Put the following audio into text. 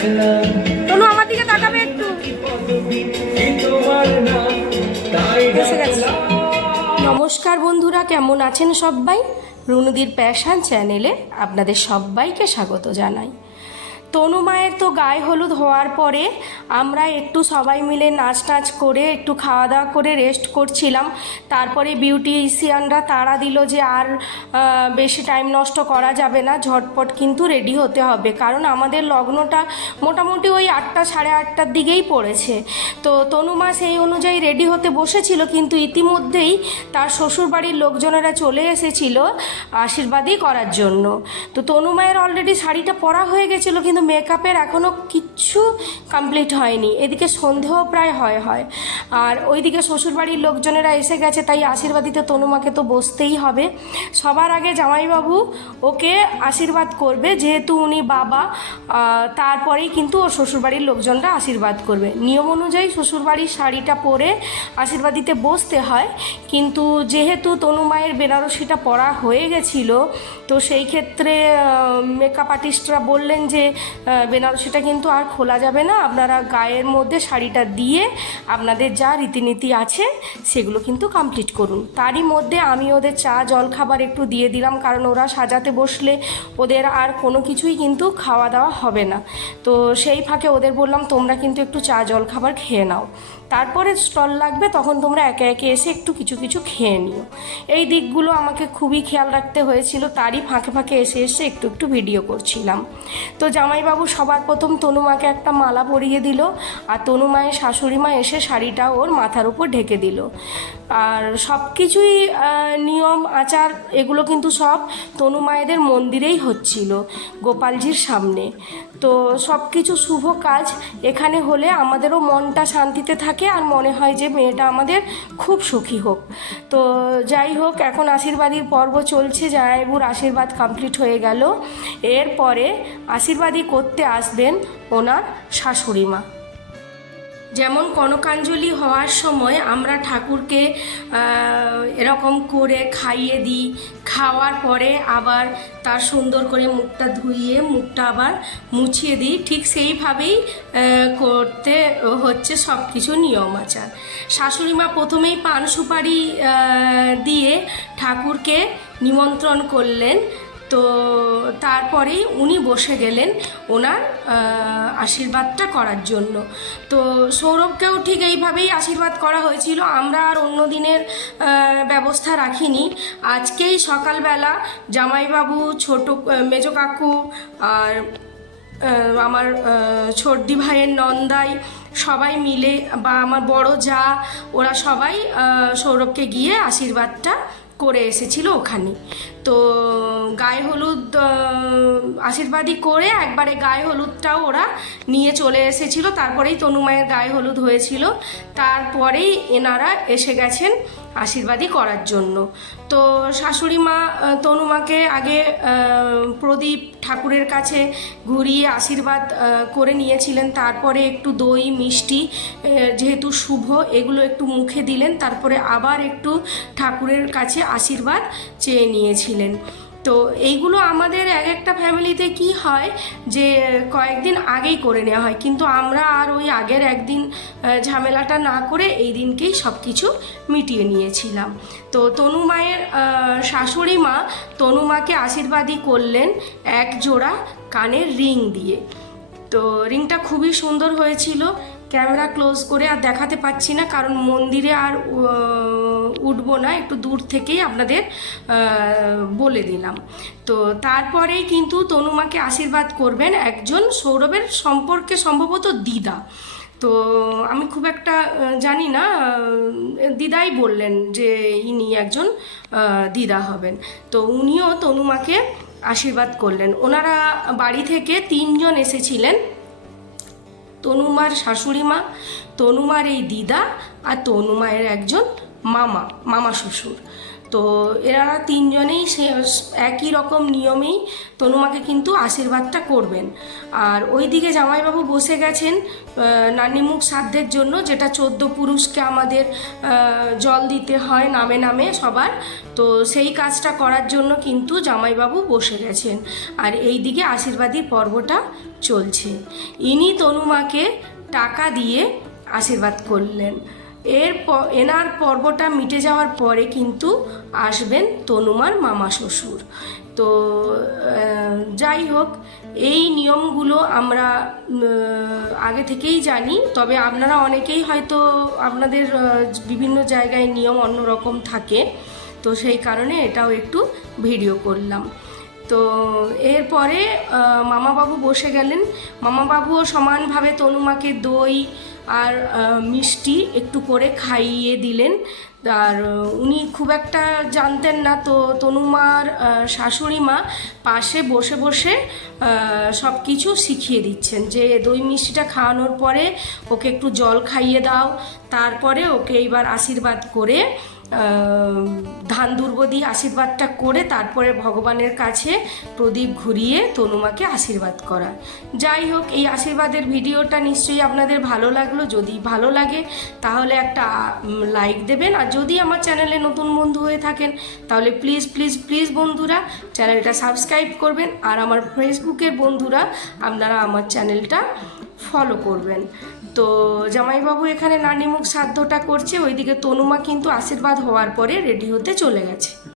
তনু আমার দিকে তাকাবে একটু। এসে গেছে। নমস্কার বন্ধুরা, কেমন আছেন সবাই? রুনুদির প্যাশন চ্যানেলে আপনাদের সবাইকে স্বাগত জানাই। তনু মায়ের তো গায়ে হলুদ হওয়ার পরে আমরা একটু সবাই মিলে নাচ করে একটু খাওয়া দাওয়া করে রেস্ট করছিলাম। তারপরে বিউটিশিয়ানরা তাড়া দিল যে আর বেশি টাইম নষ্ট করা যাবে না, ঝটপট কিন্তু রেডি হতে হবে, কারণ আমাদের লগ্নটা মোটামুটি ওই 8টা সাড়ে 8টার দিকেই পড়েছে। তো তনু মা সেই অনুযায়ী রেডি হতে বসেছিল, কিন্তু ইতিমধ্যেই তার শ্বশুরবাড়ির লোকজনেরা চলে এসেছিল আশীর্বাদই করার জন্য। তো তনু মায়ের অলরেডি শাড়িটা পরা হয়ে গেছিলো, কিন্তু মেকআপের এখনও কিচ্ছু কমপ্লিট হয়নি। এদিকে সন্ধেও প্রায় হয় আর ওইদিকে শ্বশুরবাড়ির লোকজনেরা এসে গেছে, তাই আশীর্বাদিতে তনুমাকে তো বসতেই হবে। সবার আগে জামাইবাবু ওকে আশীর্বাদ করবে, যেহেতু উনি বাবা, তারপরেই কিন্তু ওর শ্বশুরবাড়ির লোকজনরা আশীর্বাদ করবে। নিয়ম অনুযায়ী শ্বশুরবাড়ির শাড়িটা পরে আশীর্বাদ দিতে বসতে হয়, কিন্তু যেহেতু তনু মায়ের বেনারসিটা পরা হয়ে গেছিলো, তো সেই ক্ষেত্রে মেকআপ আর্টিস্টরা বললেন যে বেনারসিটা কিন্তু আর খোলা যাবে না, আপনারা গায়ের মধ্যে শাড়িটা দিয়ে আপনাদের যা রীতিনীতি আছে সেগুলো কিন্তু কমপ্লিট করুন। তারই মধ্যে আমি ওদের চা জল খাবার একটু দিয়ে দিলাম, কারণ ওরা সাজাতে বসলে ওদের আর কোনো কিছুই কিন্তু খাওয়া দাওয়া হবে না। তো সেই ফাঁকে ওদের বললাম তোমরা কিন্তু একটু চা জল খাবার খেয়ে নাও, তারপরে স্টল লাগবে তখন তোমরা একে একে এসে একটু কিছু খেয়ে নিও। এই দিকগুলো আমাকে খুবই খেয়াল রাখতে হয়েছিল, তারই ফাঁকে এসে একটু ভিডিও করছিলাম। তো জামাইবাবু সবার প্রথম তনুমাকে একটা মালা পরিয়ে দিল, আর তনু মায়ের শাশুড়ি মা এসে শাড়িটা ওর মাথার উপর ঢেকে দিল। আর সব কিছুই নিয়ম আচার এগুলো কিন্তু সব তনু মায়েদের মন্দিরেই হচ্ছিল, গোপালজির সামনে। তো সব কিছু শুভ কাজ এখানে হলে আমাদেরও মনটা শান্তিতে থাকে, আর মনে হয় যে মেয়েটা আমাদের খুব সুখী হোক। তো যাই হোক, এখন আশীর্বাদীর পর্ব চলছে, জামাইবাবুর আশীর্বাদ কমপ্লিট হয়ে গেল। এরপরে আশীর্বাদী করতে আসবেন ওনার শাশুড়ি মা। যেমন কনকাঞ্জলি হওয়ার সময় আমরা ঠাকুরকে এরকম করে খাইয়ে দিই, খাওয়ার পরে আবার তার সুন্দর করে মুখটা ধুইয়ে মুখটা আবার মুছিয়ে দিই, ঠিক সেইভাবেই করতে হচ্ছে সব কিছু নিয়ম আচার। শাশুড়ি মা প্রথমেই পান সুপারি দিয়ে ঠাকুরকে নিমন্ত্রণ করলেন, তো তারপরেই উনি বসে গেলেন ওনার আশীর্বাদটা করার জন্য। তো সৌরভকেও ঠিক এইভাবেই আশীর্বাদ করা হয়েছিল, আমরা আর অন্য দিনের ব্যবস্থা রাখিনি। আজকেই সকালবেলা জামাইবাবু, ছোট মেজো কাকু আর আমার ছোটদি ভাইয়ের নন্দাই সবাই মিলে, বা আমার বড় যা, ওরা সবাই সৌরভকে গিয়ে আশীর্বাদটা করে এসেছিল ওখানে। তো গায়ে হলুদ আশীর্বাদই করে একবারে গায়ে হলুদটাও ওরা নিয়ে চলে এসেছিল, তারপরেই তনু মায়ের গায়ে হলুদ হয়েছিল, তারপরেই এনারা এসে গেছেন আশীর্বাদই করার জন্য। তো শাশুড়ি মা তনু মাকে আগে প্রদীপ ঠাকুরের কাছে ঘুরিয়ে আশীর্বাদ করে নিয়েছিলেন, তারপরে একটু দই মিষ্টি যেহেতু শুভ এগুলো একটু মুখে দিলেন, তারপরে আবার একটু ঠাকুরের কাছে আশীর্বাদ চেয়ে নিয়েছিলেন। তো এইগুলো আমাদের এক একটা ফ্যামিলিতে কি হয় যে কয়েকদিন আগেই করে নেওয়া হয়, কিন্তু আমরা আর ওই আগের একদিন ঝামেলাটা না করে এই দিনকেই সব কিছু মিটিয়ে নিয়েছিলাম। তো তনু মায়ের শাশুড়ি মা তনু মাকে আশীর্বাদই করলেন এক জোড়া কানের রিং দিয়ে। তো রিংটা খুবই সুন্দর হয়েছিল, ক্যামেরা ক্লোজ করে আর দেখাতে পাচ্ছি না, কারণ মন্দিরে আর উঠবো না, একটু দূর থেকেই আপনাদের বলে দিলাম। তো তারপরেই কিন্তু তনু মাকে আশীর্বাদ করবেন একজন সৌরভের সম্পর্কে সম্ভবত দিদা। তো আমি খুব একটা জানি না, দিদাই বললেন যে ইনি একজন দিদা হবেন। তো উনিও তনু মাকে আশীর্বাদ করলেন। ওনারা বাড়ি থেকে 3 জন এসেছিলেন, তনুমার শাশুড়ি মা, তনুমার এই দিদা, আর তনু মায়ের একজন মামা শ্বশুর। তো এরা তিনজনেই সে একই রকম নিয়মেই তনুমাকে কিন্তু আশীর্বাদটা করবেন। আর ওইদিকে জামাইবাবু বসে গেছেন নানিমুখ শ্রাদ্ধের জন্য, যেটা 14 পুরুষকে আমাদের জল দিতে হয় নামে নামে সবার। তো সেই কাজটা করার জন্য কিন্তু জামাইবাবু বসে গেছেন, আর এই দিকে আশীর্বাদী পর্বটা চলছে। ইনি তনুমাকে টাকা দিয়ে আশীর্বাদ করলেন। এনার পর্বটা মিটে যাওয়ার পরে কিন্তু আসবেন তনুমার মামা শ্বশুর। তো যাই হোক, এই নিয়মগুলো আমরা আগে থেকেই জানি, তবে আপনারা অনেকেই হয়তো আপনাদের বিভিন্ন জায়গায় নিয়ম অন্যরকম থাকে, তো সেই কারণে এটাও একটু ভিডিও করলাম। তো এরপরে মামাবাবু বসে গেলেন। মামাবাবুও সমানভাবে তনুমাকে দই আর মিষ্টি একটু করে খাইয়ে দিলেন। আর উনি খুব একটা জানতেন না, তো তনুমার শাশুড়ি মা পাশে বসে বসে সব কিছু শিখিয়ে দিচ্ছেন, যে দই মিষ্টিটা খাওয়ানোর পরে ওকে একটু জল খাইয়ে দাও, তারপরে ওকে এইবার আশীর্বাদ করে ধান দুর্ব দিয়ে আশীর্বাদটা করে তারপরে ভগবানের কাছে প্রদীপ ঘুরিয়ে তনুমাকে আশীর্বাদ করা। যাই হোক, এই আশীর্বাদের ভিডিওটা নিশ্চয়ই আপনাদের ভালো লাগলো। যদি ভালো লাগে তাহলে একটা লাইক দেবেন, আর যদি আমার চ্যানেলে নতুন বন্ধু হয়ে থাকেন তাহলে প্লিজ প্লিজ প্লিজ বন্ধুরা চ্যানেলটা সাবস্ক্রাইব করবেন, আর আমার ফেসবুকের বন্ধুরা আপনারা আমার চ্যানেলটা ফলো করবেন। তো জামাইবাবু এখানে নানিমুখ শ্রাদ্ধটা করছে, ওইদিকে তনুমা কিন্তু আশীর্বাদ হওয়ার পরে রেডি হতে চলে গেছে।